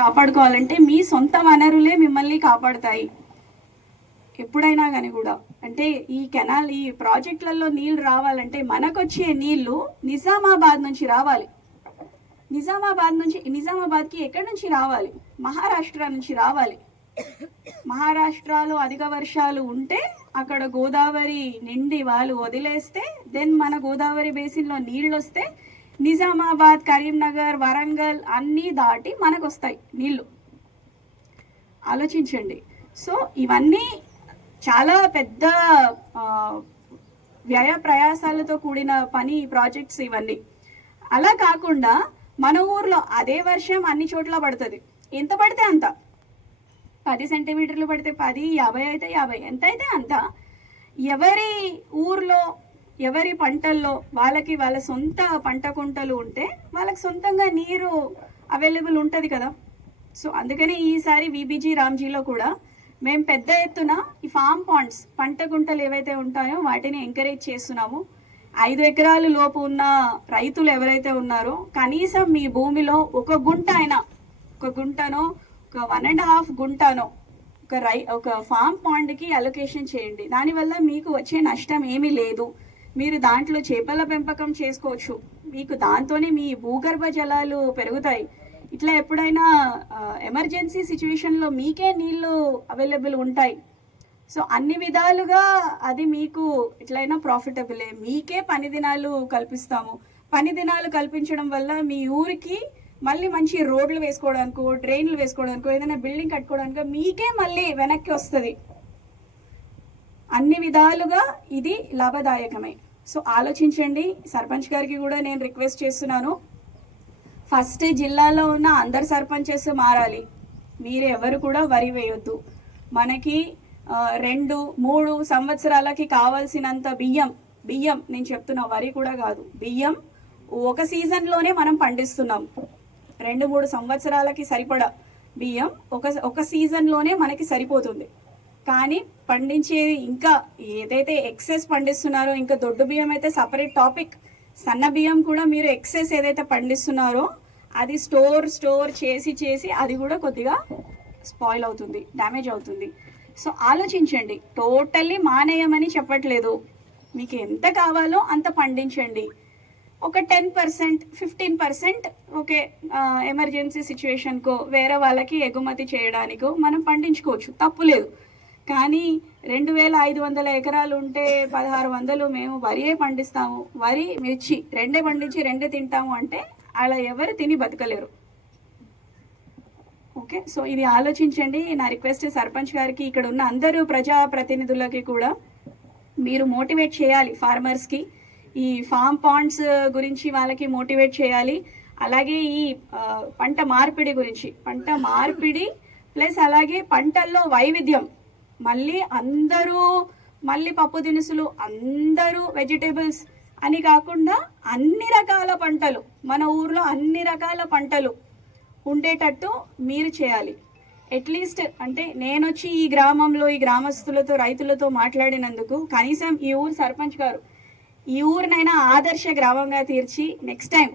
కాపాడుకోవాలంటే మీ సొంత వనరులే మిమ్మల్ని కాపాడుతాయి ఎప్పుడైనా కానీ కూడా. అంటే ఈ కెనాల్ ఈ ప్రాజెక్టులలో నీళ్ళు రావాలంటే మనకొచ్చే నీళ్లు నిజామాబాద్ నుంచి రావాలి. నిజామాబాద్కి ఎక్కడి నుంచి రావాలి? మహారాష్ట్ర నుంచి రావాలి. మహారాష్ట్రలో అధిక వర్షాలు ఉంటే అక్కడ గోదావరి నిండి వాళ్ళు వదిలేస్తే దెన్ మన గోదావరి బేసిన్లో నీళ్ళు వస్తే నిజామాబాద్, కరీంనగర్, వరంగల్ అన్నీ దాటి మనకు వస్తాయి నీళ్ళు. ఆలోచించండి. సో ఇవన్నీ చాలా పెద్ద వ్యయ ప్రయాసాలతో కూడిన పని ప్రాజెక్ట్స్ ఇవన్నీ. అలా కాకుండా మన ఊర్లో అదే వర్షం అన్ని చోట్ల పడుతుంది. ఎంత పడితే అంత, 10 సెంటీమీటర్లు పడితే 10, 50 అయితే 50, ఎంత అయితే అంత. ఎవరి ఊర్లో ఎవరి పంటల్లో వాళ్ళ సొంత పంట కుంటలు ఉంటే వాళ్ళకి సొంతంగా నీరు అవైలబుల్ ఉంటుంది కదా. సో అందుకని ఈసారి విబిజీ రామ్జీలో కూడా మేము పెద్ద ఎత్తున ఈ ఫామ్ పాండ్స్ పంట గుంటలు ఏవైతే ఉంటాయో వాటిని ఎంకరేజ్ చేస్తున్నాము. 5 ఎకరాలు లోపు ఉన్న రైతులు ఎవరైతే ఉన్నారో కనీసం మీ భూమిలో ఒక గుంటనో ఒక 1.5 గుంటనో ఒక ఫామ్ పాండ్కి అలొకేషన్ చేయండి. దానివల్ల మీకు వచ్చే నష్టం ఏమీ లేదు. మీరు దాంట్లో చేపల పెంపకం చేసుకోవచ్చు. మీకు దాంతోనే మీ భూగర్భ జలాలు పెరుగుతాయి. ఇట్లా ఎప్పుడైనా ఎమర్జెన్సీ సిచ్యువేషన్లో మీకే నీళ్ళు అవైలబుల్ ఉంటాయి. సో అన్ని విధాలుగా అది మీకు ఎట్లయినా ప్రాఫిటబులే. మీకే పని దినాలు కల్పిస్తాము. పని దినాలు కల్పించడం వల్ల మీ ఊరికి మళ్ళీ మంచి రోడ్లు వేసుకోవడానికో, డ్రైన్లు వేసుకోవడానికో, ఏదైనా బిల్డింగ్ కట్టుకోవడానికో మీకే మళ్ళీ వెనక్కి వస్తుంది. అన్ని విధాలుగా ఇది లాభదాయకమే. సో ఆలోచించండి. సర్పంచ్ గారికి కూడా నేను రిక్వెస్ట్ చేస్తున్నాను, ఫస్ట్ జిల్లాలో ఉన్న అందరు సర్పంచెస్ మారాలి. మీరు ఎవరు కూడా వరి వేయొద్దు. మనకి 2-3 సంవత్సరాలకి కావాల్సినంత బియ్యం నేను చెప్తున్నా, వరి కూడా కాదు, బియ్యం ఒక సీజన్లోనే మనం పండిస్తున్నాం. 2-3 సంవత్సరాలకి సరిపడా బియ్యం ఒక సీజన్లోనే మనకి సరిపోతుంది. కానీ పండించేది ఇంకా ఏదైతే ఎక్సెస్ పండిస్తున్నారో, ఇంకా దొడ్డు బియ్యం అయితే సపరేట్ టాపిక్. సన్న బియ్యం కూడా మీరు ఎక్సెస్ ఏదైతే పండిస్తున్నారో అది స్టోర్ చేసి అది కూడా కొద్దిగా స్పాయిల్ అవుతుంది, డ్యామేజ్ అవుతుంది. సో ఆలోచించండి. టోటల్లీ మానేయమని చెప్పట్లేదు. మీకు ఎంత కావాలో అంత పండించండి. ఒక 10%, 15% ఓకే, ఎమర్జెన్సీ సిచ్యువేషన్కో వేరే వాళ్ళకి ఎగుమతి చేయడానికో మనం పండించుకోవచ్చు, తప్పులేదు. కానీ 2500 ఎకరాలు ఉంటే 1600 మేము వరియే పండిస్తాము, వరి మిర్చి రెండే పండించి రెండే తింటాము అంటే అలా ఎవరు తిని బతకలేరు. ఓకే, సో ఇది ఆలోచించండి. నా రిక్వెస్ట్ సర్పంచ్ గారికి, ఇక్కడ ఉన్న అందరూ ప్రజాప్రతినిధులకి కూడా మీరు మోటివేట్ చేయాలి. ఫార్మర్స్కి ఈ ఫామ్ పాండ్స్ గురించి వాళ్ళకి మోటివేట్ చేయాలి. అలాగే ఈ పంట మార్పిడి గురించి, పంట మార్పిడి ప్లస్ అలాగే పంటల్లో వైవిధ్యం. మళ్ళీ పప్పు దినుసులు, అందరూ వెజిటేబుల్స్ అని కాకుండా అన్ని రకాల పంటలు, మన ఊర్లో అన్ని రకాల పంటలు ఉండేటట్టు మీరు చేయాలి. అట్లీస్ట్ అంటే నేను వచ్చి ఈ గ్రామంలో ఈ గ్రామస్తులతో రైతులతో మాట్లాడినందుకు కనీసం ఈ ఊరు సర్పంచ్ గారు ఈ ఊరినైనా ఆదర్శ గ్రామంగా తీర్చి నెక్స్ట్ టైం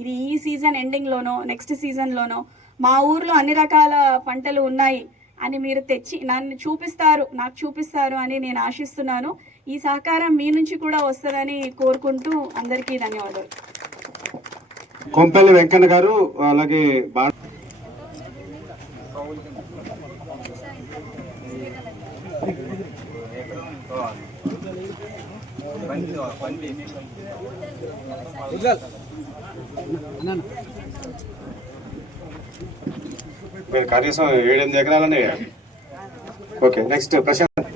ఇది ఈ సీజన్ ఎండింగ్లోనో నెక్స్ట్ సీజన్లోనో మా ఊర్లో అన్ని రకాల పంటలు ఉన్నాయి అని మీరు తెచ్చి నాకు చూపిస్తారు అని నేను ఆశిస్తున్నాను. ఈ సహకారం మీ నుంచి కూడా వస్తుందని కోరుకుంటూ అందరికీ ధన్యవాదాలు. కొంపల్లి వెంకన్న గారు, అలాగే మీరు కనీసం 7-8 ఎకరాలనే. Okay, next Prashanth.